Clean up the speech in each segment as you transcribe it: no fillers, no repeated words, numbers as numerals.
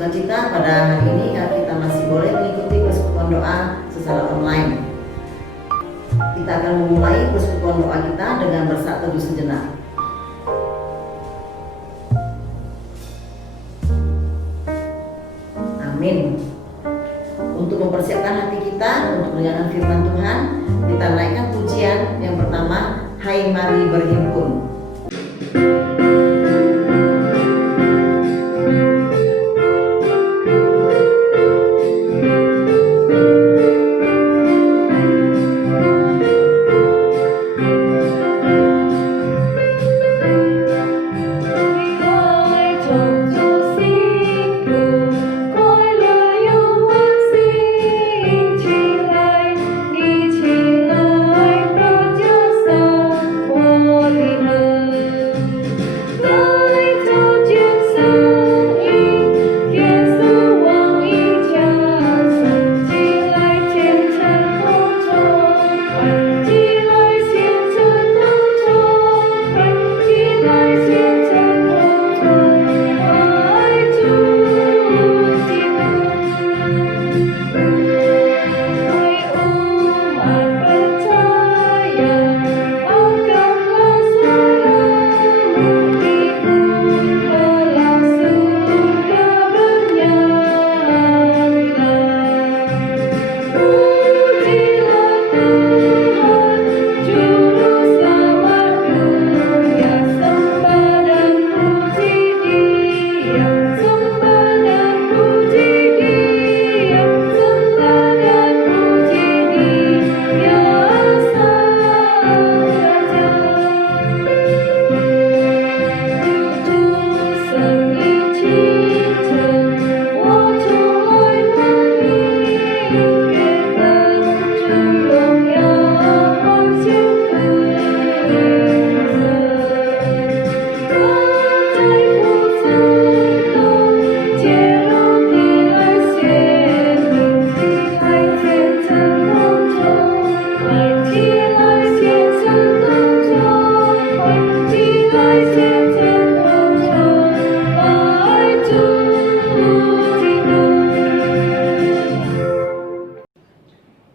bersukacita pada hari ini karena kita masih boleh mengikuti persekutuan doa secara online. Kita akan memulai persekutuan doa kita dengan bersaat teduh sejenak. Amin. Untuk mempersiapkan hati kita untuk mendengarkan firman Tuhan, kita naikkan pujian yang pertama, Hai Mari Berhimpun.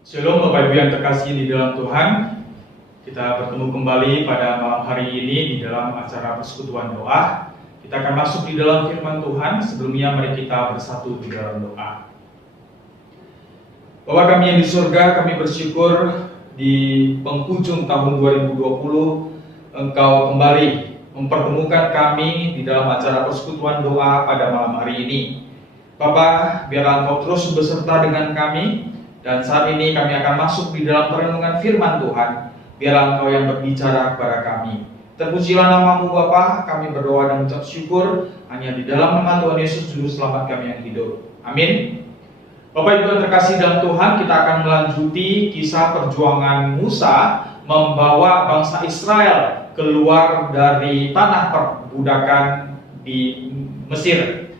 Shalom Bapak Ibu yang terkasih di dalam Tuhan. Kita bertemu kembali pada malam hari ini di dalam acara persekutuan doa. Kita akan masuk di dalam firman Tuhan. Sebelumnya mari kita bersatu di dalam doa. Bapa kami yang di surga, kami bersyukur di penghujung tahun 2020 Engkau kembali mempertemukan kami di dalam acara persekutuan doa pada malam hari ini. Bapa, biarlah Engkau terus beserta dengan kami. Dan saat ini kami akan masuk di dalam perenungan firman Tuhan. Biarlah Engkau yang berbicara kepada kami. Terpujilah nama-Mu Bapa, kami berdoa dan mengucap syukur hanya di dalam nama Tuhan Yesus Juru Selamat kami yang hidup. Amin. Bapak Ibu yang terkasih dalam Tuhan, kita akan melanjuti kisah perjuangan Musa membawa bangsa Israel keluar dari tanah perbudakan di Mesir.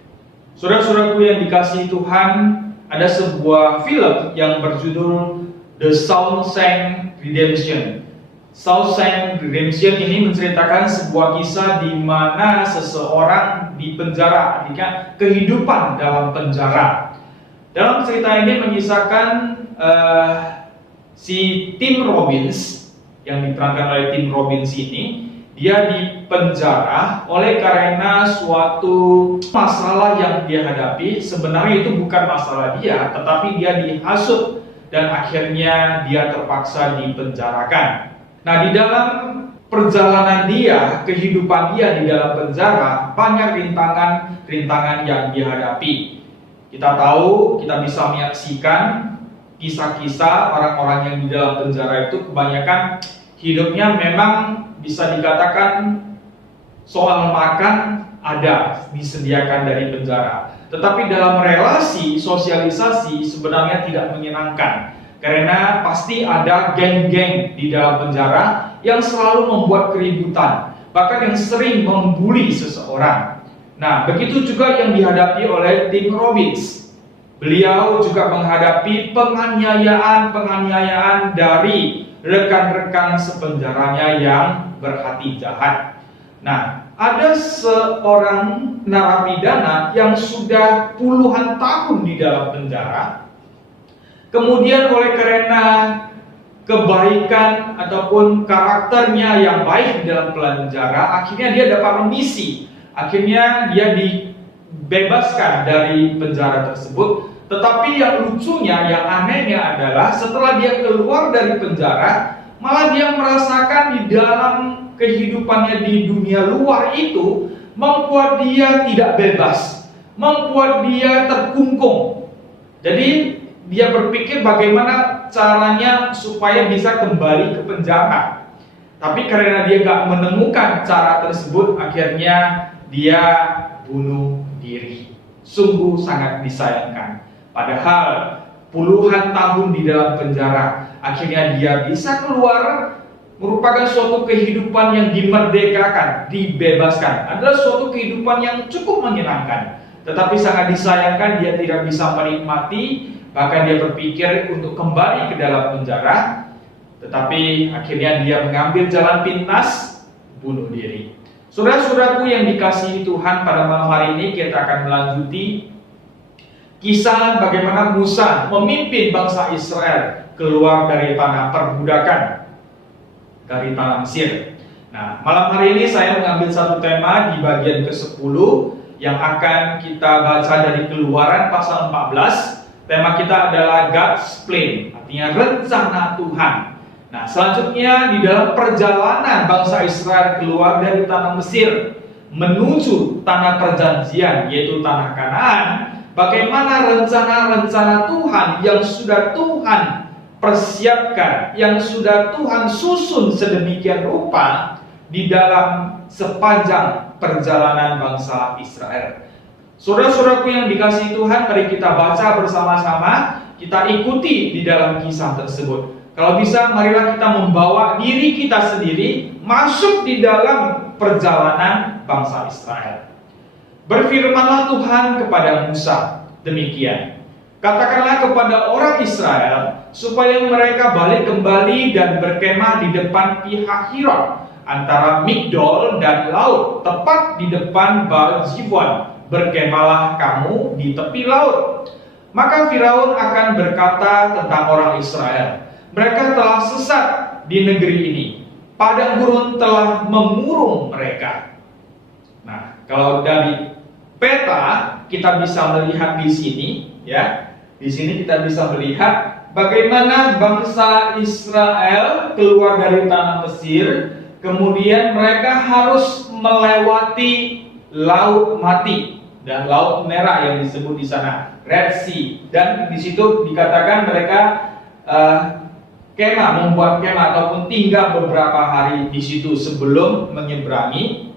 Saudara-saudaraku yang dikasihi Tuhan, ada sebuah film yang berjudul The Shawshank Redemption. Shawshank Redemption ini menceritakan sebuah kisah di mana seseorang di penjara, artinya kehidupan dalam penjara. Dalam cerita ini mengisahkan si Tim Robbins yang diperankan oleh Tim Robbins ini, dia dipenjara oleh karena suatu masalah yang dia hadapi. Sebenarnya itu bukan masalah dia, tetapi dia dihasut dan akhirnya dia terpaksa dipenjarakan. Nah, di dalam perjalanan dia, kehidupan dia di dalam penjara, banyak rintangan yang dihadapi. Kita tahu, kita bisa menyaksikan kisah-kisah orang-orang yang di dalam penjara itu kebanyakan hidupnya memang bisa dikatakan soal makan ada disediakan dari penjara, tetapi dalam relasi sosialisasi sebenarnya tidak menyenangkan karena pasti ada geng-geng di dalam penjara yang selalu membuat keributan, bahkan yang sering membuli seseorang. Nah, begitu juga yang dihadapi oleh Tim Robbins. Beliau juga menghadapi penganiayaan dari rekan-rekan sepenjaranya yang berhati jahat. Nah, ada seorang narapidana yang sudah puluhan tahun di dalam penjara. Kemudian karena kebaikan ataupun karakternya yang baik di dalam penjara, akhirnya dia dapat remisi. Akhirnya dia dibebaskan dari penjara tersebut. Tetapi yang lucunya, yang anehnya adalah setelah dia keluar dari penjara, malah dia merasakan di dalam kehidupannya di dunia luar itu membuat dia tidak bebas, membuat dia terkungkung. Jadi dia berpikir bagaimana caranya supaya bisa kembali ke penjara. Tapi karena dia gak menemukan cara tersebut, akhirnya dia bunuh diri. Sungguh sangat disayangkan. Padahal puluhan tahun di dalam penjara, akhirnya dia bisa keluar, merupakan suatu kehidupan yang dimerdekakan, dibebaskan. Adalah suatu kehidupan yang cukup menyenangkan. Tetapi sangat disayangkan dia tidak bisa menikmati, bahkan dia berpikir untuk kembali ke dalam penjara. Tetapi akhirnya dia mengambil jalan pintas, bunuh diri. Saudara-saudaraku yang dikasihi Tuhan, pada malam hari ini kita akan melanjuti kisah bagaimana Musa memimpin bangsa Israel keluar dari tanah perbudakan, dari tanah Mesir. Nah, malam hari ini saya mengambil satu tema di bagian ke-10 yang akan kita baca dari Keluaran pasal 14. Tema kita adalah God's Plan, artinya rencana Tuhan. Nah, selanjutnya di dalam perjalanan bangsa Israel keluar dari tanah Mesir menuju tanah perjanjian, yaitu tanah Kanaan, bagaimana rencana-rencana Tuhan yang sudah Tuhan persiapkan, yang sudah Tuhan susun sedemikian rupa di dalam sepanjang perjalanan bangsa Israel. Saudara-saudaraku yang dikasihi Tuhan, mari kita baca bersama-sama, kita ikuti di dalam kisah tersebut. Kalau bisa, marilah kita membawa diri kita sendiri masuk di dalam perjalanan bangsa Israel. Berfirmanlah Tuhan kepada Musa demikian, katakanlah kepada orang Israel supaya mereka balik kembali dan berkemah di depan pihak Hiron, antara Migdol dan laut, tepat di depan Baal-Zifon. Berkemahlah kamu di tepi laut. Maka Firaun akan berkata tentang orang Israel, mereka telah sesat di negeri ini, padang gurun telah mengurung mereka. Nah, kalau dari peta kita bisa melihat di sini, ya. Di sini kita bisa melihat bagaimana bangsa Israel keluar dari tanah Mesir, kemudian mereka harus melewati Laut Mati dan Laut Merah yang disebut di sana Red Sea, dan di situ dikatakan mereka membuat kemah ataupun tinggal beberapa hari di situ sebelum menyeberangi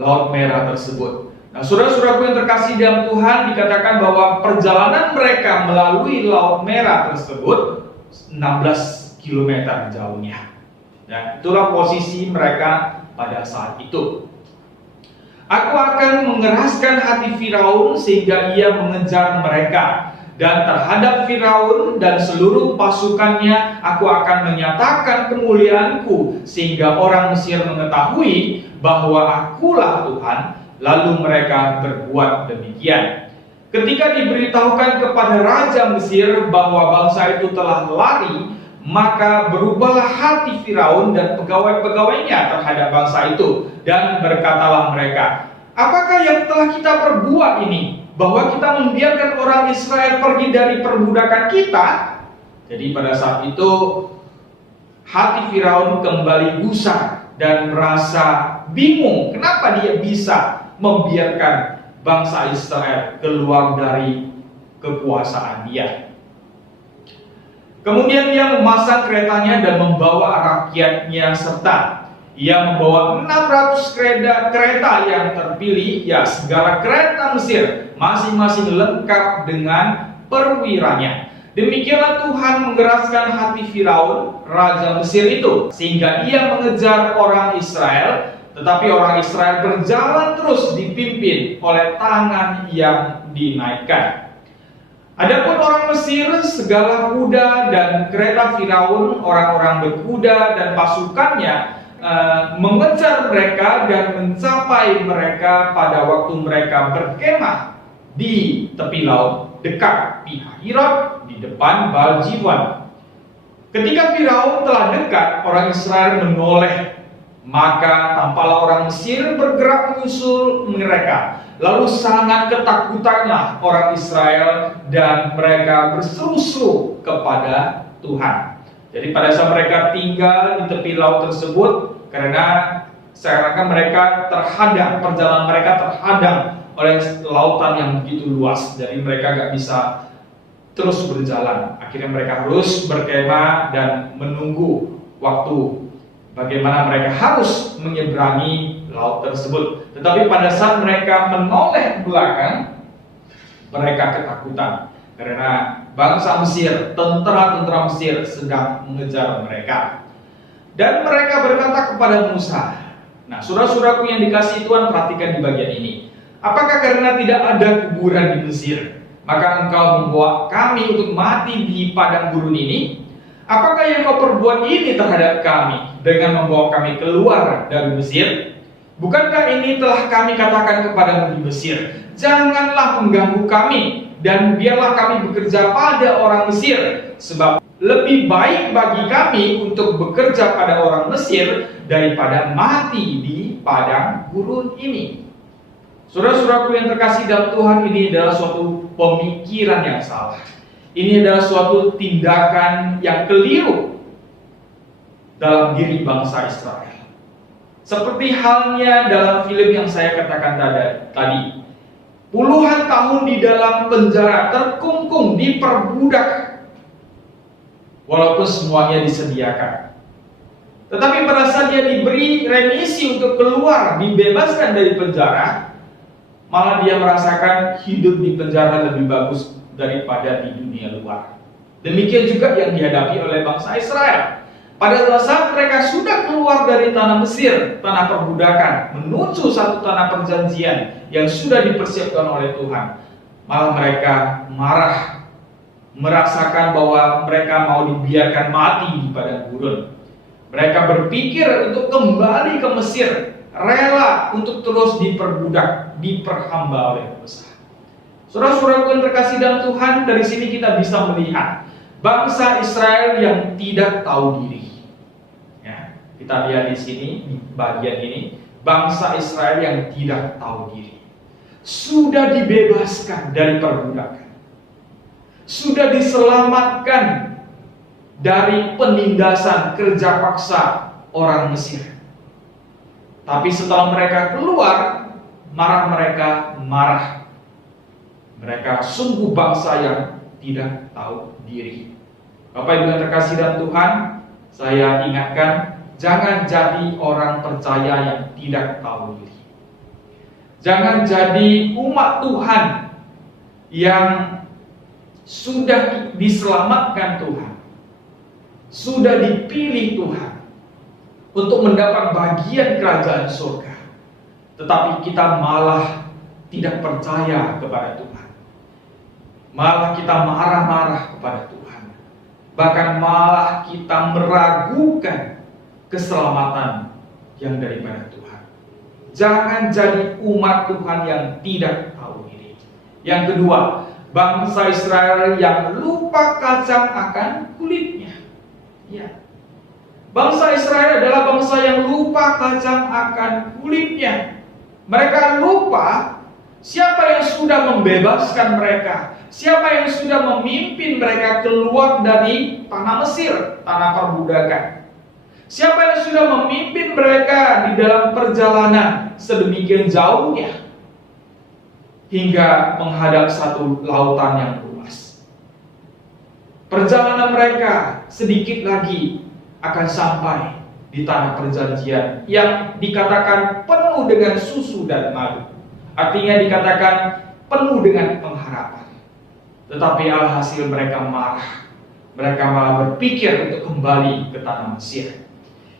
Laut Merah tersebut. Nah, saudara-saudaraku yang terkasih dalam Tuhan, dikatakan bahwa perjalanan mereka melalui Laut Merah tersebut 16 km jauhnya. Dan itulah posisi mereka pada saat itu. Aku akan mengeraskan hati Firaun sehingga ia mengejar mereka, dan terhadap Firaun dan seluruh pasukannya aku akan menyatakan kemuliaanku sehingga orang Mesir mengetahui bahwa akulah Tuhan. Lalu mereka berbuat demikian. Ketika diberitahukan kepada Raja Mesir bahwa bangsa itu telah lari, maka berubahlah hati Firaun dan pegawai-pegawainya terhadap bangsa itu, dan berkatalah mereka, apakah yang telah kita perbuat ini, bahwa kita membiarkan orang Israel pergi dari perbudakan kita? Jadi pada saat itu hati Firaun kembali gusar dan merasa bingung kenapa dia bisa membiarkan bangsa Israel keluar dari kekuasaan dia. Kemudian dia memasang keretanya dan membawa rakyatnya serta. Ia membawa 600 kereta yang terpilih, ya segala kereta Mesir, masing-masing lengkap dengan perwiranya. Demikianlah Tuhan menggeraskan hati Firaun, raja Mesir itu, sehingga ia mengejar orang Israel. Tetapi orang Israel berjalan terus dipimpin oleh tangan yang dinaikkan. Adapun orang Mesir, segala kuda dan kereta Firaun, orang-orang berkuda dan pasukannya mengejar mereka dan mencapai mereka pada waktu mereka berkemah di tepi laut dekat Pi-hahirot di depan Baal-Zefon. Ketika Firaun telah dekat, orang Israel menoleh, maka tampaklah orang Mesir bergerak menyusul mereka. Lalu sangat ketakutanlah orang Israel dan mereka berseru-seru kepada Tuhan. Jadi pada saat mereka tinggal di tepi laut tersebut, karena seakan mereka terhadang, perjalanan mereka terhadang oleh lautan yang begitu luas, jadi mereka gak bisa terus berjalan. Akhirnya mereka harus berkemah dan menunggu waktu bagaimana mereka harus menyeberangi laut tersebut. Tetapi pada saat mereka menoleh belakang, mereka ketakutan karena bangsa Mesir, tentara-tentara Mesir sedang mengejar mereka. Dan mereka berkata kepada Musa. Nah, saudara-saudaraku yang dikasihi Tuhan, perhatikan di bagian ini. Apakah karena tidak ada kuburan di Mesir, maka engkau membawa kami untuk mati di padang gurun ini? Apakah yang kau perbuat ini terhadap kami dengan membawa kami keluar dari Mesir? Bukankah ini telah kami katakan kepadamu di Mesir, janganlah mengganggu kami, dan biarlah kami bekerja pada orang Mesir, sebab lebih baik bagi kami untuk bekerja pada orang Mesir daripada mati di padang gurun ini. Saudara-saudaraku yang terkasih dalam Tuhan, ini adalah suatu pemikiran yang salah. Ini adalah suatu tindakan yang keliru dalam diri bangsa Israel. Seperti halnya dalam film yang saya katakan tadi. Puluhan tahun di dalam penjara, terkungkung, diperbudak, walaupun semuanya disediakan. Tetapi pada saat dia diberi remisi untuk keluar, dibebaskan dari penjara, malah dia merasakan hidup di penjara lebih bagus daripada di dunia luar. Demikian juga yang dihadapi oleh bangsa Israel. Pada saat mereka sudah keluar dari tanah Mesir, tanah perbudakan, menuju satu tanah perjanjian yang sudah dipersiapkan oleh Tuhan, malah mereka marah, merasakan bahwa mereka mau dibiarkan mati di padang gurun. Mereka berpikir untuk kembali ke Mesir, rela untuk terus diperbudak, diperhamba oleh pengusaha. Saudara-saudaraku yang terkasih dalam Tuhan, dari sini kita bisa melihat bangsa Israel yang tidak tahu diri. Ya, kita lihat di sini, di bagian ini, bangsa Israel yang tidak tahu diri. Sudah dibebaskan dari perbudakan. Sudah diselamatkan dari penindasan kerja paksa orang Mesir. Tapi setelah mereka keluar, mereka marah. Mereka sungguh bangsa yang tidak tahu diri. Bapak Ibu yang terkasih dalam Tuhan, saya ingatkan, jangan jadi orang percaya yang tidak tahu diri. Jangan jadi umat Tuhan yang sudah diselamatkan Tuhan, sudah dipilih Tuhan untuk mendapat bagian kerajaan surga, tetapi kita malah tidak percaya kepada Tuhan, malah kita marah-marah kepada Tuhan, bahkan malah kita meragukan keselamatan yang daripada Tuhan. Jangan jadi umat Tuhan yang tidak tahu diri. Yang kedua, bangsa Israel yang lupa kacang akan kulitnya. Ya. Bangsa Israel adalah bangsa yang lupa kacang akan kulitnya. Mereka lupa siapa yang sudah membebaskan mereka, siapa yang sudah memimpin mereka keluar dari tanah Mesir, tanah perbudakan. Siapa yang sudah memimpin mereka di dalam perjalanan sedemikian jauhnya hingga menghadap satu lautan yang luas. Perjalanan mereka sedikit lagi akan sampai di tanah perjanjian yang dikatakan penuh dengan susu dan madu. Artinya dikatakan penuh dengan pengharapan. Tetapi alhasil mereka marah. Mereka malah berpikir untuk kembali ke tanah Mesir.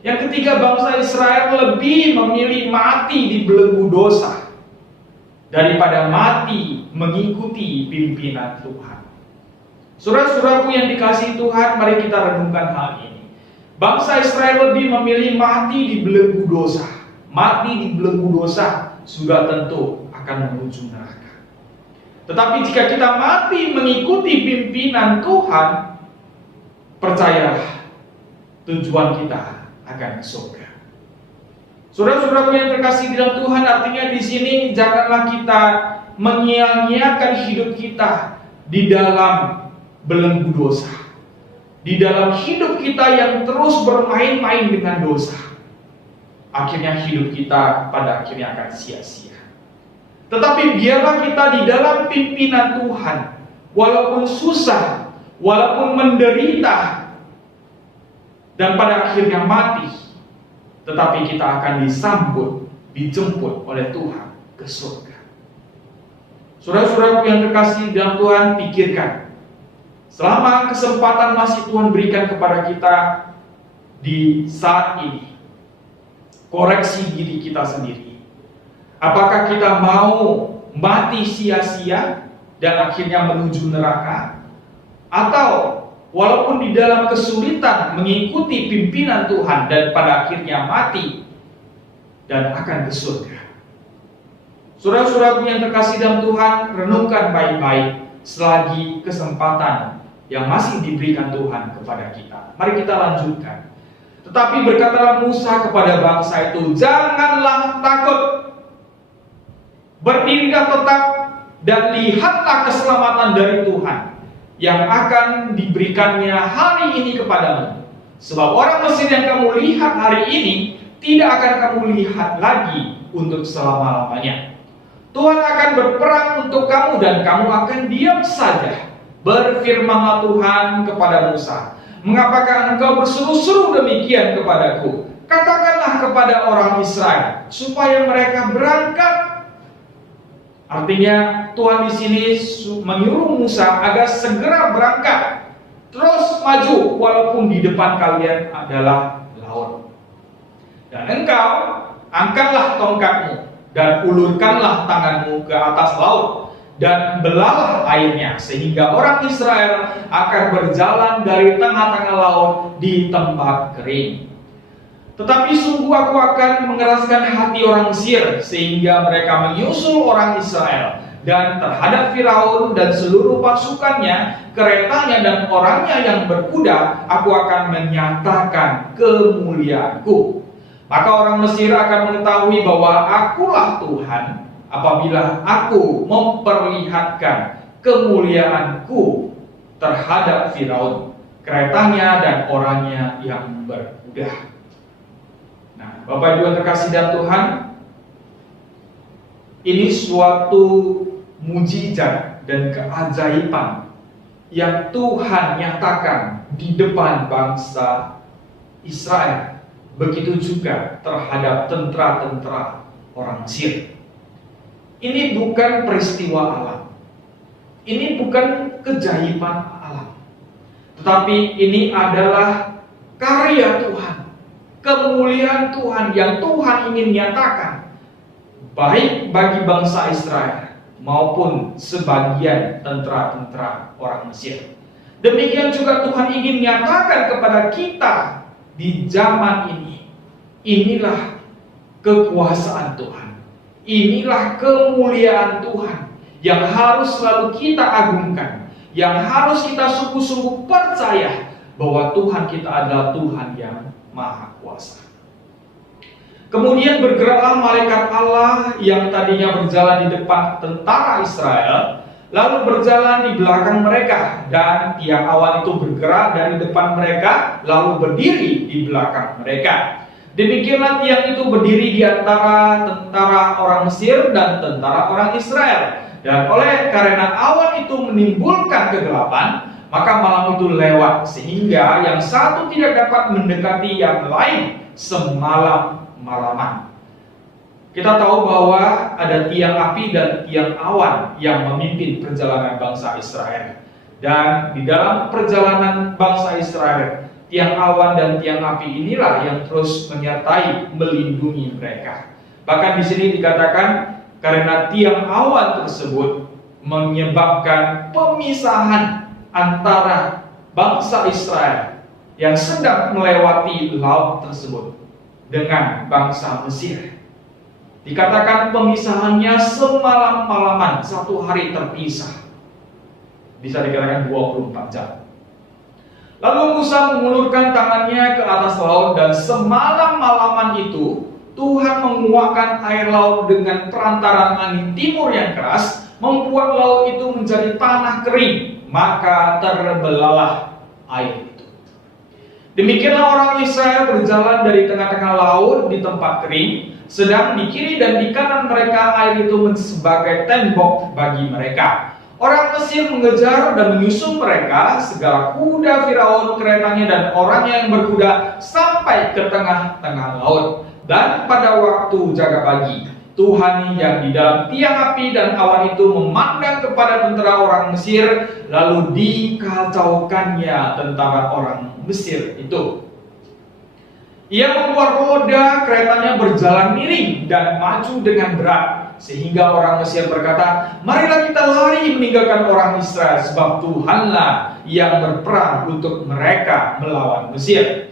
Yang ketiga, bangsa Israel lebih memilih mati di belenggu dosa daripada mati mengikuti pimpinan Tuhan. Saudara-saudaraku yang dikasihi Tuhan, mari kita renungkan hal ini. Bangsa Israel lebih memilih mati di belenggu dosa. Mati di belenggu dosa sudah tentu akan menuju neraka. Tetapi jika kita mati mengikuti pimpinan Tuhan, percayalah, tujuan kita akan ke surga. Saudara-saudaraku yang terkasih di dalam Tuhan, artinya di sini janganlah kita menyia-nyiakan hidup kita di dalam belenggu dosa, di dalam hidup kita yang terus bermain-main dengan dosa. Akhirnya hidup kita pada akhirnya akan sia-sia. Tetapi biarlah kita di dalam pimpinan Tuhan, walaupun susah, walaupun menderita, dan pada akhirnya mati, tetapi kita akan dijemput oleh Tuhan ke surga. Saudara-saudaraku yang terkasih dalam Tuhan, pikirkan, selama kesempatan masih Tuhan berikan kepada kita di saat ini, koreksi diri kita sendiri. Apakah kita mau mati sia-sia dan akhirnya menuju neraka? Atau walaupun di dalam kesulitan mengikuti pimpinan Tuhan dan pada akhirnya mati dan akan ke surga? Saudara-saudaraku yang terkasih dalam Tuhan, renungkan baik-baik selagi kesempatan yang masih diberikan Tuhan kepada kita. Mari kita lanjutkan. Tetapi berkatalah Musa kepada bangsa itu, janganlah takut, berdirilah tetap dan lihatlah keselamatan dari Tuhan yang akan diberikannya hari ini kepadamu. Sebab orang Mesir yang kamu lihat hari ini tidak akan kamu lihat lagi untuk selama-lamanya. Tuhan akan berperang untuk kamu dan kamu akan diam saja. Berfirmanlah Tuhan kepada Musa, mengapakah engkau berseru-seru demikian kepadaku? Katakanlah kepada orang Israel supaya mereka berangkat. Artinya Tuhan di sini menyuruh Musa agar segera berangkat, terus maju walaupun di depan kalian adalah laut. Dan engkau angkatlah tongkatmu dan ulurkanlah tanganmu ke atas laut dan belalah airnya, sehingga orang Israel akan berjalan dari tengah-tengah laut di tempat kering. Tetapi sungguh aku akan mengeraskan hati orang Mesir, sehingga mereka menyusul orang Israel, dan terhadap Firaun dan seluruh pasukannya, keretanya dan orangnya yang berkuda, aku akan menyatakan kemuliaanku. Maka orang Mesir akan mengetahui bahwa akulah Tuhan apabila aku memperlihatkan kemuliaanku terhadap Firaun, keretanya dan orangnya yang berkuda. Nah, Bapak Ibu yang terkasih dalam Tuhan, ini suatu mujizat dan keajaiban yang Tuhan nyatakan di depan bangsa Israel. Begitu juga terhadap tentara-tentara orang Mesir. Ini bukan peristiwa alam, ini bukan keajaiban alam, tetapi ini adalah karya Tuhan, kemuliaan Tuhan yang Tuhan ingin nyatakan, baik bagi bangsa Israel maupun sebagian tentara-tentara orang Mesir. Demikian juga Tuhan ingin nyatakan kepada kita di zaman ini. Inilah kekuasaan Tuhan, inilah kemuliaan Tuhan yang harus selalu kita agungkan, yang harus kita sungguh-sungguh percaya bahwa Tuhan kita adalah Tuhan yang Maha Kuasa. Kemudian bergeraklah malaikat Allah yang tadinya berjalan di depan tentara Israel, lalu berjalan di belakang mereka, dan tiang awan itu bergerak dari depan mereka, lalu berdiri di belakang mereka. Demikianlah tiang itu berdiri di antara tentara orang Mesir dan tentara orang Israel. Dan karena awan itu menimbulkan kegelapan, maka malam itu lewat, sehingga yang satu tidak dapat mendekati yang lain semalam-malaman. Kita tahu bahwa ada tiang api dan tiang awan yang memimpin perjalanan bangsa Israel. Dan di dalam perjalanan bangsa Israel, tiang awan dan tiang api inilah yang terus menyertai, melindungi mereka. Bahkan di sini dikatakan karena tiang awan tersebut menyebabkan pemisahan antara bangsa Israel yang sedang melewati laut tersebut dengan bangsa Mesir. Dikatakan pemisahannya semalam-malaman, 1 hari terpisah. Bisa dikatakan 24 jam. Lalu Musa mengulurkan tangannya ke atas laut, dan semalam-malaman itu Tuhan menguakkan air laut dengan perantaran angin timur yang keras, membuat laut itu menjadi tanah kering, maka terbelahlah air itu. Demikianlah orang Israel berjalan dari tengah-tengah laut di tempat kering, sedang di kiri dan di kanan mereka air itu sebagai tembok bagi mereka. Orang Mesir mengejar dan menyusul mereka, segala kuda Firaun, keretanya dan orangnya yang berkuda sampai ke tengah-tengah laut. Dan pada waktu jaga pagi, Tuhan yang di dalam tiang api dan awan itu memandang kepada tentara orang Mesir, lalu dikacaukannya tentara orang Mesir itu. Ia membuat roda keretanya berjalan miring dan maju dengan berat, sehingga orang Mesir berkata, marilah kita lari meninggalkan orang Israel, sebab Tuhanlah yang berperang untuk mereka melawan Mesir.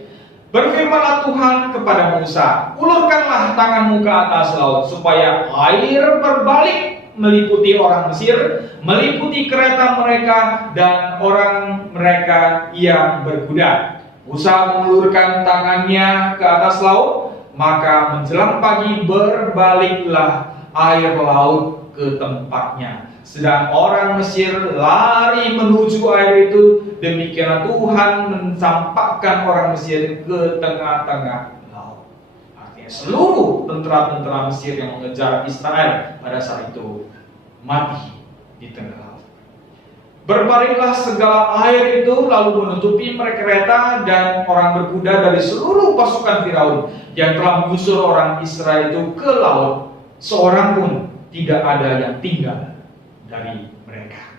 Berfirmanlah Tuhan kepada Musa, ulurkanlah tanganmu ke atas laut, supaya air berbalik meliputi orang Mesir, meliputi kereta mereka dan orang mereka yang berkuda. Musa mengulurkan tangannya ke atas laut, maka menjelang pagi berbaliklah air laut ke tempatnya. Sedang orang Mesir lari menuju air itu, demikianlah Tuhan mencampakkan orang Mesir ke tengah-tengah laut. Artinya seluruh tentara-tentara Mesir yang mengejar Israel pada saat itu mati di tengah laut. Berbaliklah segala air itu lalu menutupi mereka kereta dan orang berkuda dari seluruh pasukan Firaun yang telah menyusul orang Israel itu ke laut. Seorang pun tidak ada yang tinggal dari mereka.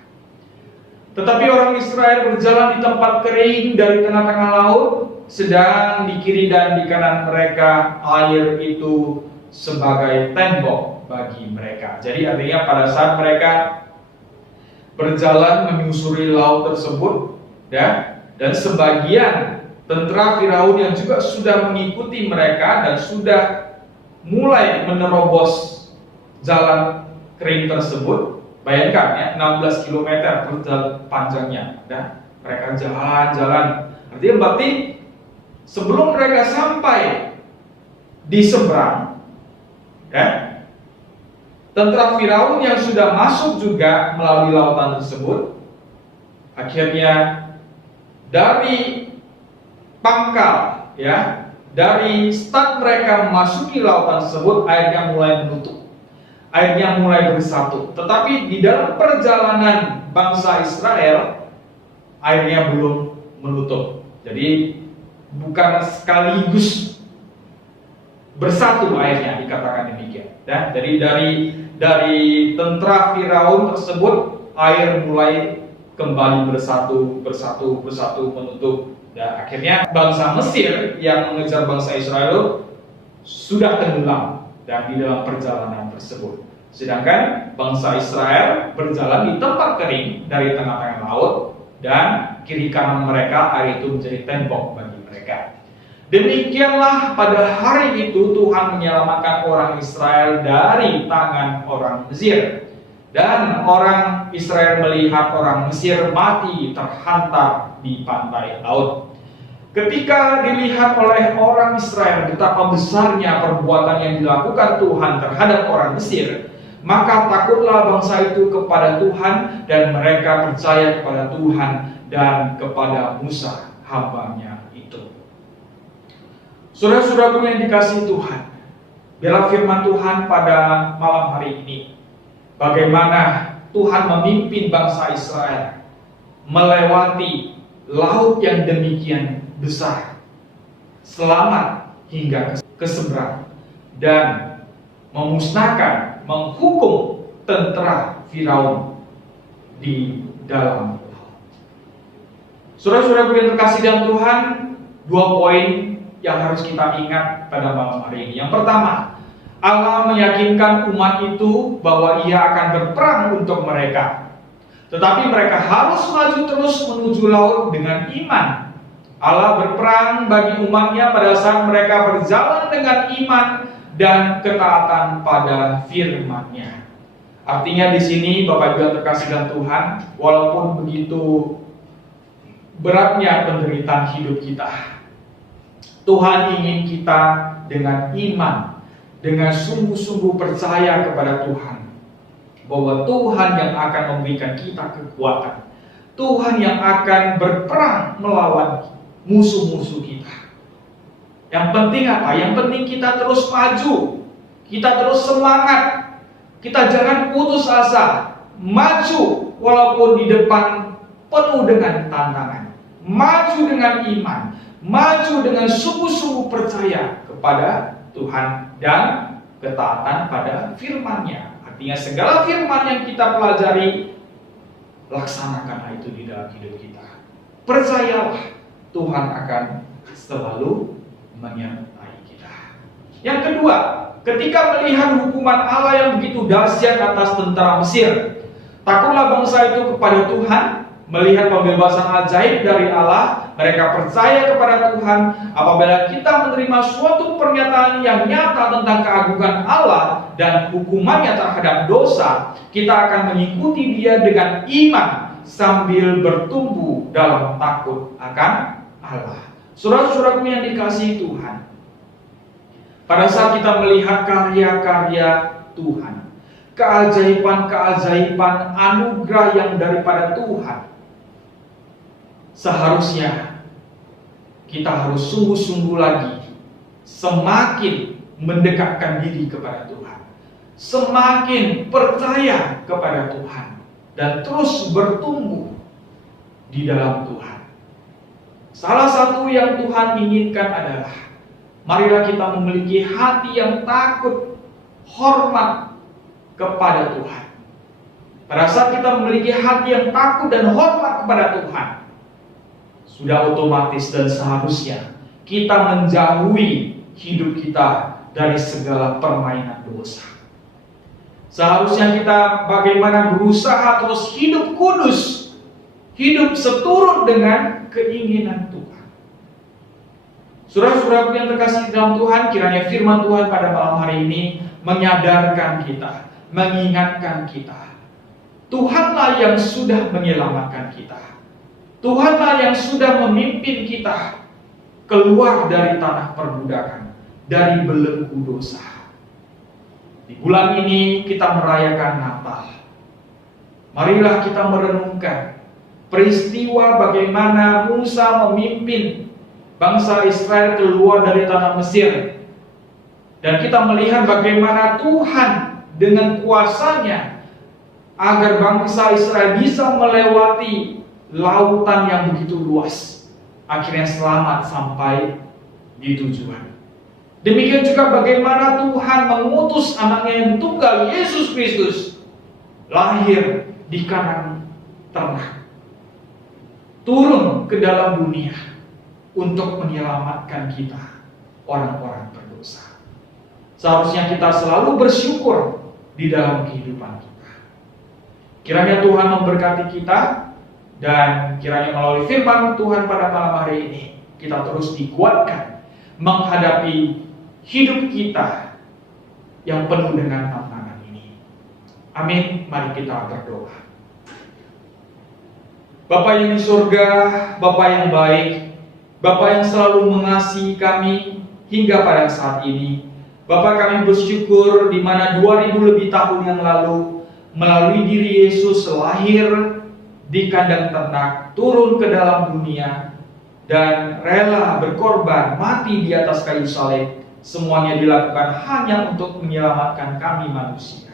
Tetapi orang Israel berjalan di tempat kering dari tengah-tengah laut, sedang di kiri dan di kanan mereka air itu sebagai tembok bagi mereka. Jadi artinya pada saat mereka berjalan menyusuri laut tersebut, ya, dan sebagian tentara Firaun yang juga sudah mengikuti mereka dan sudah mulai menerobos jalan kering tersebut. Bayangkan ya, 16 km panjangnya, dan mereka jalan-jalan. Artinya berarti sebelum mereka sampai di seberang, ya, tentara Firaun yang sudah masuk juga melalui lautan tersebut, akhirnya dari pangkal, ya, dari start mereka memasuki lautan tersebut, airnya mulai menutup. Airnya mulai bersatu. Tetapi di dalam perjalanan bangsa Israel, airnya belum menutup. Jadi bukan sekaligus bersatu airnya, dikatakan demikian. Ya, jadi dari tentara Firaun tersebut, air mulai kembali bersatu menutup. Dan akhirnya bangsa Mesir yang mengejar bangsa Israel sudah tenggelam dan di dalam perjalanan tersebut. Sedangkan bangsa Israel berjalan di tempat kering dari tengah-tengah laut, dan kiri kanan mereka air itu menjadi tembok bagi mereka. Demikianlah pada hari itu Tuhan menyelamatkan orang Israel dari tangan orang Mesir. Dan orang Israel melihat orang Mesir mati terhantar di pantai laut. Ketika dilihat oleh orang Israel betapa besarnya perbuatan yang dilakukan Tuhan terhadap orang Mesir, maka takutlah bangsa itu kepada Tuhan, dan mereka percaya kepada Tuhan dan kepada Musa hamba-Nya itu. Saudara-saudaraku yang dikasihi Tuhan, biarlah firman Tuhan pada malam hari ini, bagaimana Tuhan memimpin bangsa Israel melewati laut yang demikian besar, selamat hingga ke seberang, dan memusnahkan, menghukum tentara Firaun di dalam laut. Saudara-saudaraku yang terkasih dalam Tuhan, 2 poin yang harus kita ingat pada malam hari ini. Yang pertama, Allah meyakinkan umat itu bahwa Ia akan berperang untuk mereka. Tetapi mereka harus maju terus menuju laut dengan iman Allah berperang bagi umatnya pada saat mereka berjalan dengan iman dan ketaatan pada firman-Nya. Artinya di sini Bapak Ibu yang terkasih dalam Tuhan, walaupun begitu beratnya penderitaan hidup kita, Tuhan ingin kita dengan iman, dengan sungguh-sungguh percaya kepada Tuhan, bahwa Tuhan yang akan memberikan kita kekuatan, Tuhan yang akan berperang melawan musuh-musuh kita. Yang penting apa? Yang penting kita terus maju, kita terus semangat, kita jangan putus asa, maju walaupun di depan penuh dengan tantangan, maju dengan iman, maju dengan sungguh-sungguh percaya kepada Tuhan dan ketaatan pada firman-Nya. Artinya segala firman yang kita pelajari, laksanakanlah itu di dalam hidup kita. Percayalah, Tuhan akan selalu menyertai kita. Yang kedua, ketika melihat hukuman Allah yang begitu dahsyat atas tentara Mesir, takutlah bangsa itu kepada Tuhan. Melihat pembebasan ajaib dari Allah, mereka percaya kepada Tuhan. Apabila kita menerima suatu pernyataan yang nyata tentang keagungan Allah dan hukumannya terhadap dosa, kita akan mengikuti Dia dengan iman sambil bertumbuh dalam takut akan Allah. Saudara-saudaraku yang dikasihi Tuhan, pada saat kita melihat karya-karya Tuhan, keajaiban-keajaiban anugerah yang daripada Tuhan, seharusnya kita harus sungguh-sungguh lagi semakin mendekatkan diri kepada Tuhan, semakin percaya kepada Tuhan, dan terus bertumbuh di dalam Tuhan. Salah satu yang Tuhan inginkan adalah, marilah kita memiliki hati yang takut, hormat kepada Tuhan. Pada saat kita memiliki hati yang takut dan hormat kepada Tuhan, sudah otomatis dan seharusnya kita menjauhi hidup kita dari segala permainan dosa. Seharusnya kita bagaimana berusaha terus hidup kudus, hidup seturut dengan keinginan Tuhan. Saudara-saudaraku yang terkasih dalam Tuhan, kiranya firman Tuhan pada malam hari ini menyadarkan kita, mengingatkan kita, Tuhanlah yang sudah menyelamatkan kita. Tuhanlah yang sudah memimpin kita keluar dari tanah perbudakan, dari belenggu dosa. Di bulan ini kita merayakan Natal. Marilah kita merenungkan peristiwa bagaimana Musa memimpin bangsa Israel keluar dari tanah Mesir. Dan kita melihat bagaimana Tuhan dengan kuasanya agar bangsa Israel bisa melewati lautan yang begitu luas, akhirnya selamat sampai di tujuan. Demikian juga bagaimana Tuhan mengutus anaknya yang tunggal, Yesus Kristus, lahir di kanan ternak, turun ke dalam dunia untuk menyelamatkan kita, orang-orang berdosa. Seharusnya kita selalu bersyukur di dalam kehidupan kita. Kiranya Tuhan memberkati kita, dan kiranya melalui firman Tuhan pada malam hari ini, kita terus dikuatkan menghadapi hidup kita yang penuh dengan tantangan ini. Amin. Mari kita berdoa. Bapa yang di surga, Bapa yang baik, Bapa yang selalu mengasihi kami hingga pada saat ini, Bapa, kami bersyukur di mana 2000 lebih tahun yang lalu, melalui diri Yesus lahir di kandang ternak, turun ke dalam dunia, dan rela berkorban, mati di atas kayu salib. Semuanya dilakukan hanya untuk menyelamatkan kami manusia.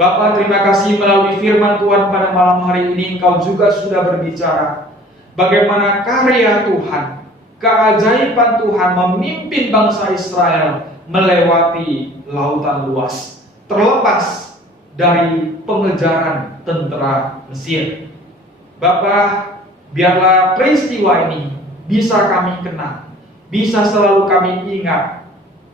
Bapa, terima kasih melalui firman Tuhan pada malam hari ini, Engkau juga sudah berbicara bagaimana karya Tuhan, keajaiban Tuhan memimpin bangsa Israel melewati lautan luas, terlepas dari pengejaran tentara Mesir. Bapa, biarlah peristiwa ini bisa kami kenang, bisa selalu kami ingat,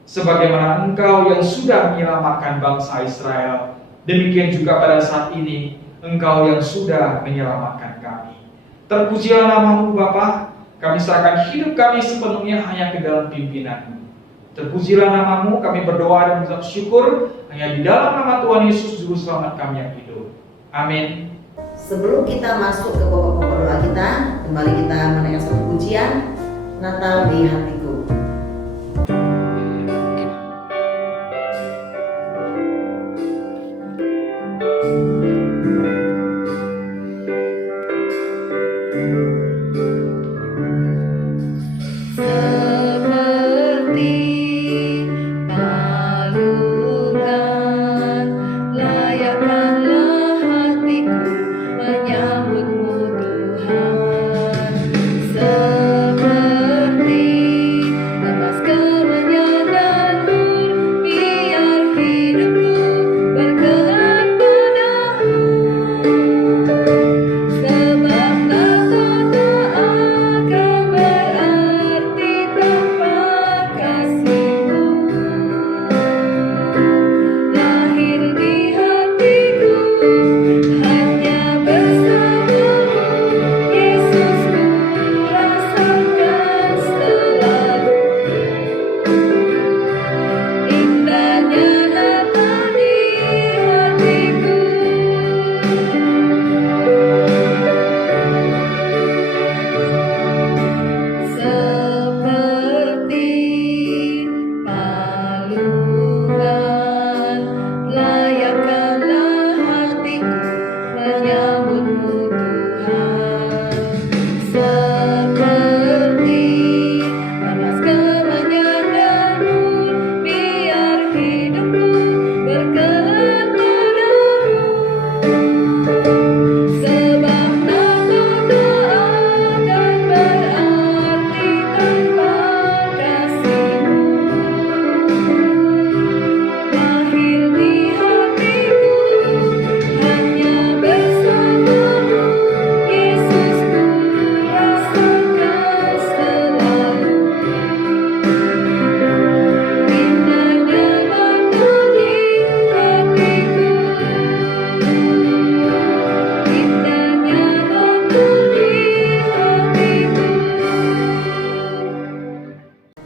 sebagaimana Engkau yang sudah menyelamatkan bangsa Israel. Demikian juga pada saat ini, Engkau yang sudah menyelamatkan kami. Terpujilah nama-Mu Bapa. Kami serahkan hidup kami sepenuhnya hanya ke dalam pimpinan-Mu. Terpujilah nama-Mu, kami berdoa dan mengucap syukur hanya di dalam nama Tuhan Yesus Juru Selamat kami yang hidup. Amin. Sebelum kita masuk ke pokok-pokok doa kita, kembali kita menaikkan satu pujian Natal di hatiku.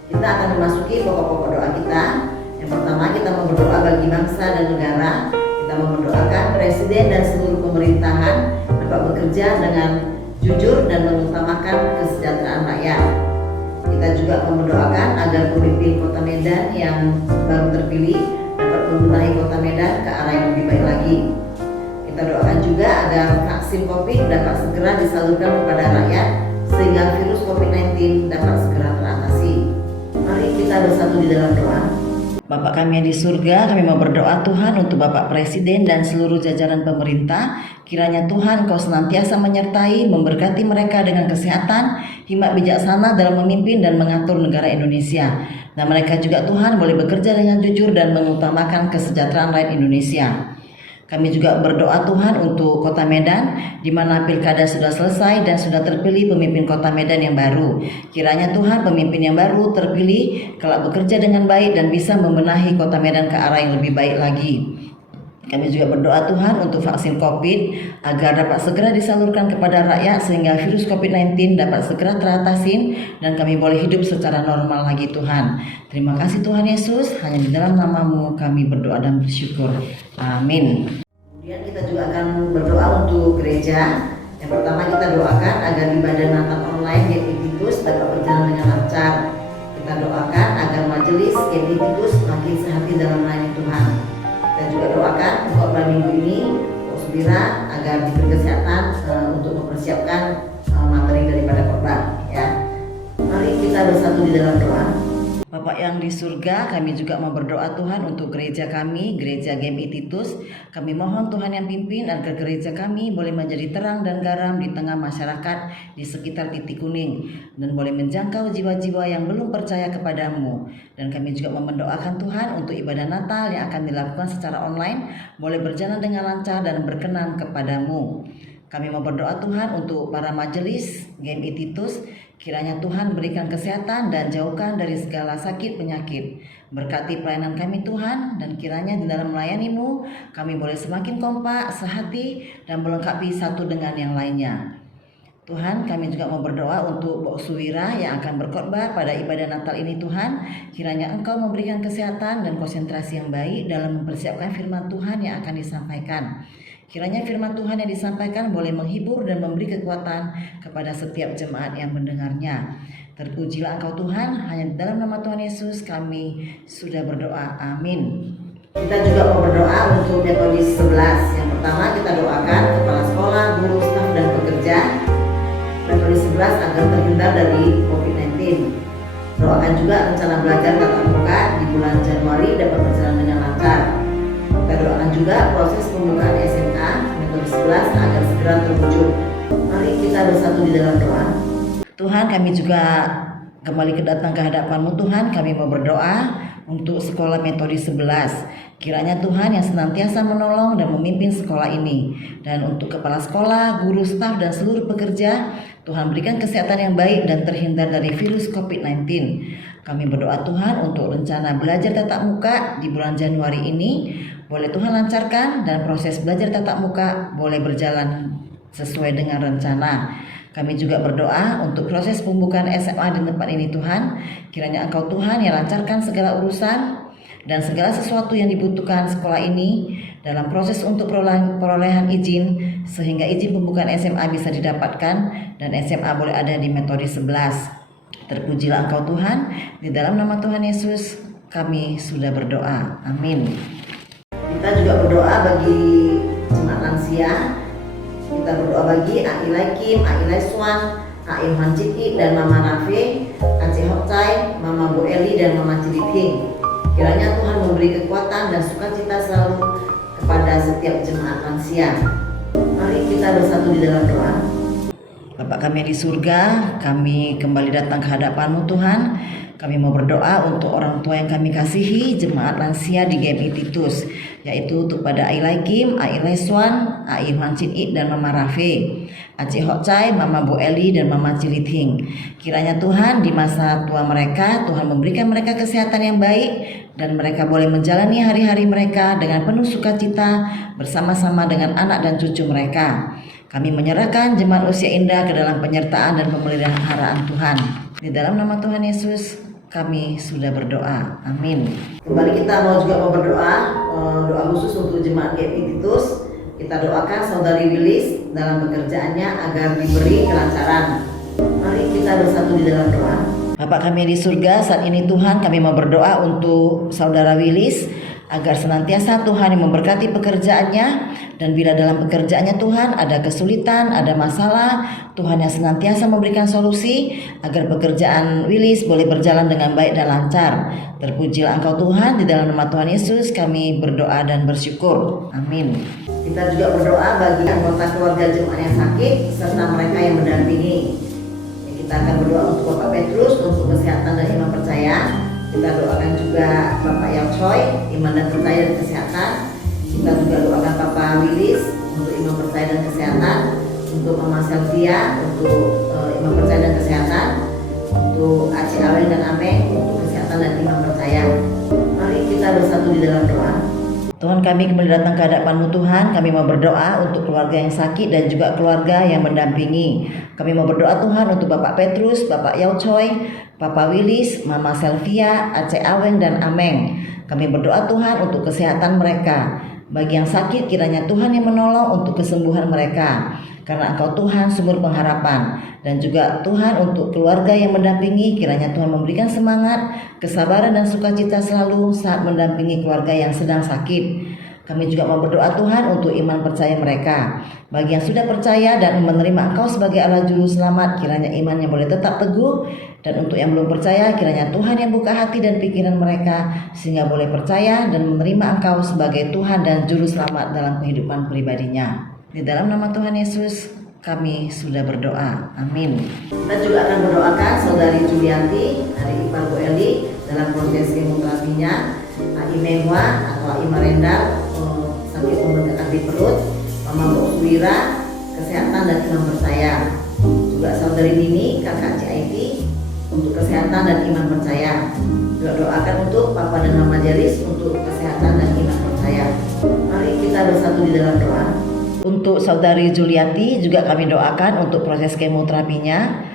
Kita akan memasuki pokok-pokok doa kita. Yang pertama, kita mau berdoa bagi bangsa dan negara. Kita mau mendoakan presiden dan seluruh pemerintahan dapat bekerja dengan jujur dan mengutamakan kesejahteraan rakyat. Kita juga mau mendoakan agar pemimpin Kota Medan yang baru terpilih dapat membenahi Kota Medan ke arah yang lebih baik lagi. Kita doakan juga agar vaksin COVID dapat segera disalurkan kepada rakyat sehingga virus COVID-19 dapat segera teratasi. Mari kita bersatu di dalam doa. Bapak kami yang di surga, kami mau berdoa Tuhan untuk Bapak Presiden dan seluruh jajaran pemerintah. Kiranya Tuhan Kau senantiasa menyertai, memberkati mereka dengan kesehatan, hikmat bijaksana dalam memimpin dan mengatur negara Indonesia. Dan mereka juga Tuhan boleh bekerja dengan jujur dan mengutamakan kesejahteraan rakyat Indonesia. Kami juga berdoa Tuhan untuk Kota Medan, di mana pilkada sudah selesai dan sudah terpilih pemimpin Kota Medan yang baru. Kiranya Tuhan pemimpin yang baru terpilih kelak bekerja dengan baik dan bisa membenahi Kota Medan ke arah yang lebih baik lagi. Kami juga berdoa Tuhan untuk vaksin COVID agar dapat segera disalurkan kepada rakyat sehingga virus COVID-19 dapat segera teratasi dan kami boleh hidup secara normal lagi Tuhan. Terima kasih Tuhan Yesus, hanya di dalam nama-Mu kami berdoa dan bersyukur. Amin. Kemudian kita juga akan berdoa untuk gereja. Yang pertama kita doakan agar ibadah Natal online GMI Titus dapat berjalan dengan lancar. Kita doakan agar majelis GMI Titus makin sehati dalam melayani Tuhan. Kita juga doakan khotbah minggu ini Sudira agar diberi kesehatan untuk mempersiapkan materi daripada khotbah ya. Mari kita bersatu di dalam doa. Bapak yang di surga, kami juga mau berdoa Tuhan untuk gereja kami, gereja GMI Titus. Kami mohon Tuhan yang pimpin agar gereja kami boleh menjadi terang dan garam di tengah masyarakat di sekitar titik kuning dan boleh menjangkau jiwa-jiwa yang belum percaya kepadamu. Dan kami juga mau mendoakan Tuhan untuk ibadah Natal yang akan dilakukan secara online boleh berjalan dengan lancar dan berkenan kepadamu. Kami mau berdoa Tuhan untuk para majelis GMI Titus. Kiranya Tuhan berikan kesehatan dan jauhkan dari segala sakit penyakit. Berkati pelayanan kami Tuhan, dan kiranya di dalam melayani-Mu kami boleh semakin kompak, sehati, dan melengkapi satu dengan yang lainnya. Tuhan, kami juga mau berdoa untuk Bok Suwira yang akan berkhotbah pada ibadah Natal ini Tuhan. Kiranya Engkau memberikan kesehatan dan konsentrasi yang baik dalam mempersiapkan firman Tuhan yang akan disampaikan. Kiranya firman Tuhan yang disampaikan boleh menghibur dan memberi kekuatan kepada setiap jemaat yang mendengarnya. Terpujilah Engkau Tuhan, hanya dalam nama Tuhan Yesus kami sudah berdoa. Amin. Kita juga mau berdoa untuk Metodis 11. Yang pertama kita doakan kepala sekolah, guru, staf, dan pekerja Metodis 11 agar terhindar dari COVID-19. Doakan juga rencana belajar tatap muka di bulan Januari dapat berjalan dengan lancar. Kita doakan juga proses pembukaan SMA Metodis 11 agar segera terwujud. Mari kita bersatu di dalam doa. Tuhan, kami juga kembali datang ke hadapan-Mu Tuhan. Kami mau berdoa untuk sekolah Metodis 11. Kiranya Tuhan yang senantiasa menolong dan memimpin sekolah ini. Dan untuk kepala sekolah, guru, staf, dan seluruh pekerja, Tuhan berikan kesehatan yang baik dan terhindar dari virus COVID-19. Kami berdoa Tuhan untuk rencana belajar tatap muka di bulan Januari ini. Boleh Tuhan lancarkan dan proses belajar tatap muka boleh berjalan sesuai dengan rencana. Kami juga berdoa untuk proses pembukaan SMA di tempat ini Tuhan. Kiranya Engkau Tuhan yang lancarkan segala urusan dan segala sesuatu yang dibutuhkan sekolah ini dalam proses untuk perolehan izin sehingga izin pembukaan SMA bisa didapatkan dan SMA boleh ada di Metodis 11. Terpujilah Engkau Tuhan, di dalam nama Tuhan Yesus kami sudah berdoa. Amin. Kita juga berdoa bagi jemaat lansia. Kita berdoa bagi Ailai Kim, Ailai Swan, Aim Hanciki dan Mama Nafe, Aceh Hokcai, Mama Bu Eli dan Mama Ciliping. Kiranya Tuhan memberi kekuatan dan sukacita selalu kepada setiap jemaat lansia. Mari kita bersatu di dalam doa. Bapa kami di surga, kami kembali datang ke hadapan-Mu Tuhan. Kami mau berdoa untuk orang tua yang kami kasihi, jemaat lansia di GMI Titus, yaitu untuk pada Ailai Kim, Ailai Swan, Aim Hancin Ik dan Mama Rafe, Aceh Hokcai, Mama Bu Eli dan Mama Cilithing. Kiranya Tuhan di masa tua mereka, Tuhan memberikan mereka kesehatan yang baik dan mereka boleh menjalani hari-hari mereka dengan penuh sukacita bersama-sama dengan anak dan cucu mereka. Kami menyerahkan jemaat usia indah ke dalam penyertaan dan pemeliharaan Tuhan. Di dalam nama Tuhan Yesus kami sudah berdoa. Amin. Kembali kita mau berdoa doa khusus untuk jemaat GMI Titus. Kita doakan saudari Wilis dalam pekerjaannya agar diberi kelancaran. Mari kita bersatu di dalam doa. Bapak kami di surga, saat ini Tuhan kami mau berdoa untuk saudara Wilis agar senantiasa Tuhan yang memberkati pekerjaannya, dan bila dalam pekerjaannya Tuhan ada kesulitan, ada masalah, Tuhan yang senantiasa memberikan solusi agar pekerjaan Wilis boleh berjalan dengan baik dan lancar. Terpujilah Engkau Tuhan, di dalam nama Tuhan Yesus kami berdoa dan bersyukur. Amin. Kita juga berdoa bagi anggota keluarga jemaat yang sakit serta mereka yang mendampingi. Kita akan berdoa untuk Bapak Petrus untuk kesehatan dan iman percaya. Kita doakan juga Bapak Yao Choi, iman dan percaya dan kesehatan. Kita juga doakan Papa Wilis untuk iman percaya dan kesehatan. Untuk Mama Selvia untuk iman percaya dan kesehatan. Untuk Aceh Aweng dan Ameng untuk kesehatan dan iman percaya. Mari kita bersatu di dalam doa. Tuhan, kami kembali datang ke hadapan-Mu Tuhan. Kami mau berdoa untuk keluarga yang sakit dan juga keluarga yang mendampingi. Kami mau berdoa Tuhan untuk Bapak Petrus, Bapak Yao Choi, Papa Wilis, Mama Selvia, Aceh Aweng dan Ameng. Kami berdoa Tuhan untuk kesehatan mereka. Bagi yang sakit kiranya Tuhan yang menolong untuk kesembuhan mereka. Karena Engkau Tuhan sumber pengharapan. Dan juga Tuhan untuk keluarga yang mendampingi, kiranya Tuhan memberikan semangat, kesabaran dan sukacita selalu saat mendampingi keluarga yang sedang sakit. Kami juga mau berdoa Tuhan untuk iman percaya mereka. Bagi yang sudah percaya dan menerima Engkau sebagai Allah Juru Selamat, kiranya imannya boleh tetap teguh. Dan untuk yang belum percaya, kiranya Tuhan yang buka hati dan pikiran mereka sehingga boleh percaya dan menerima Engkau sebagai Tuhan dan Juru Selamat dalam kehidupan pribadinya. Di dalam nama Tuhan Yesus kami sudah berdoa. Amin. Kita juga akan mendoakan saudari Julianti, adik ipar Bu Eli dalam proses kemoterapinya. Imehwa atau Imarenda sakit pembengkakan di perut. Mama Bu Suwira kesehatan dan iman percaya. Juga saudari Nini, kakak CIT untuk kesehatan dan iman percaya. Juga doakan untuk Papa dan Mama Jeris untuk kesehatan dan iman percaya. Mari kita bersatu di dalam doa. Untuk Saudari Juliati juga kami doakan untuk proses kemoterapinya.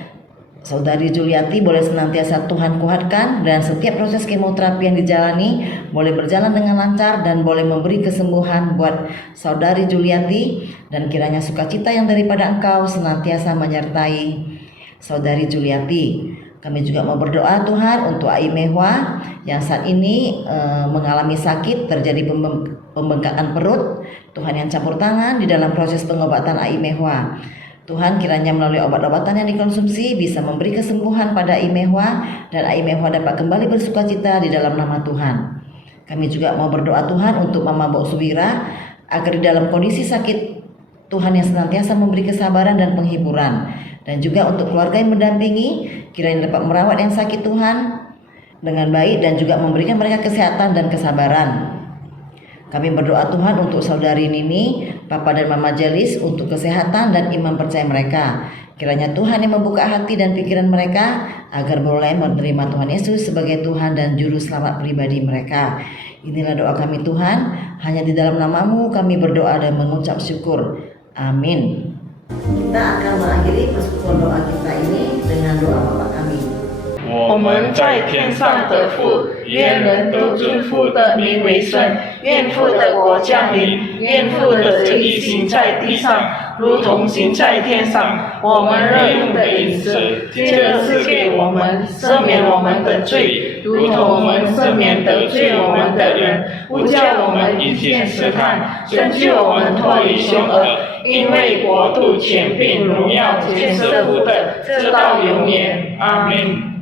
Saudari Juliati boleh senantiasa Tuhan kuatkan dan setiap proses kemoterapi yang dijalani boleh berjalan dengan lancar dan boleh memberi kesembuhan buat Saudari Juliati, dan kiranya sukacita yang daripada Engkau senantiasa menyertai Saudari Juliati. Kami juga mau berdoa Tuhan untuk Ai Mehwa yang saat ini mengalami sakit, terjadi pembengkakan perut. Tuhan yang campur tangan di dalam proses pengobatan Ai Mehwa. Tuhan kiranya melalui obat-obatan yang dikonsumsi bisa memberi kesembuhan pada Ai Mehwa dan Ai Mehwa dapat kembali bersukacita di dalam nama Tuhan. Kami juga mau berdoa Tuhan untuk Mama Bok Suwira agar di dalam kondisi sakit Tuhan yang senantiasa memberi kesabaran dan penghiburan, dan juga untuk keluarga yang mendampingi kiranya dapat merawat yang sakit Tuhan dengan baik dan juga memberikan mereka kesehatan dan kesabaran. Kami berdoa Tuhan untuk Saudari Nini, Papa dan Mama Jelis untuk kesehatan dan iman percaya mereka. Kiranya Tuhan yang membuka hati dan pikiran mereka agar boleh menerima Tuhan Yesus sebagai Tuhan dan Juru Selamat pribadi mereka. Inilah doa kami Tuhan, hanya di dalam nama-Mu kami berdoa dan mengucap syukur. Amin. Kita akan mengakhiri persekutuan doa kita ini dengan doa Bapa kami. 我们在天上的父，愿人都尊父的名为圣，愿父的国降临，愿父的旨意行在地上，如同行在天上。我们日用的饮食，今日赐给我们，赦免我们的罪，如同我们赦免得罪我们的人，不叫我们遇见试探，拯救我们脱离凶恶。因为国度、权柄、荣耀，皆是父的，直到永远。阿门。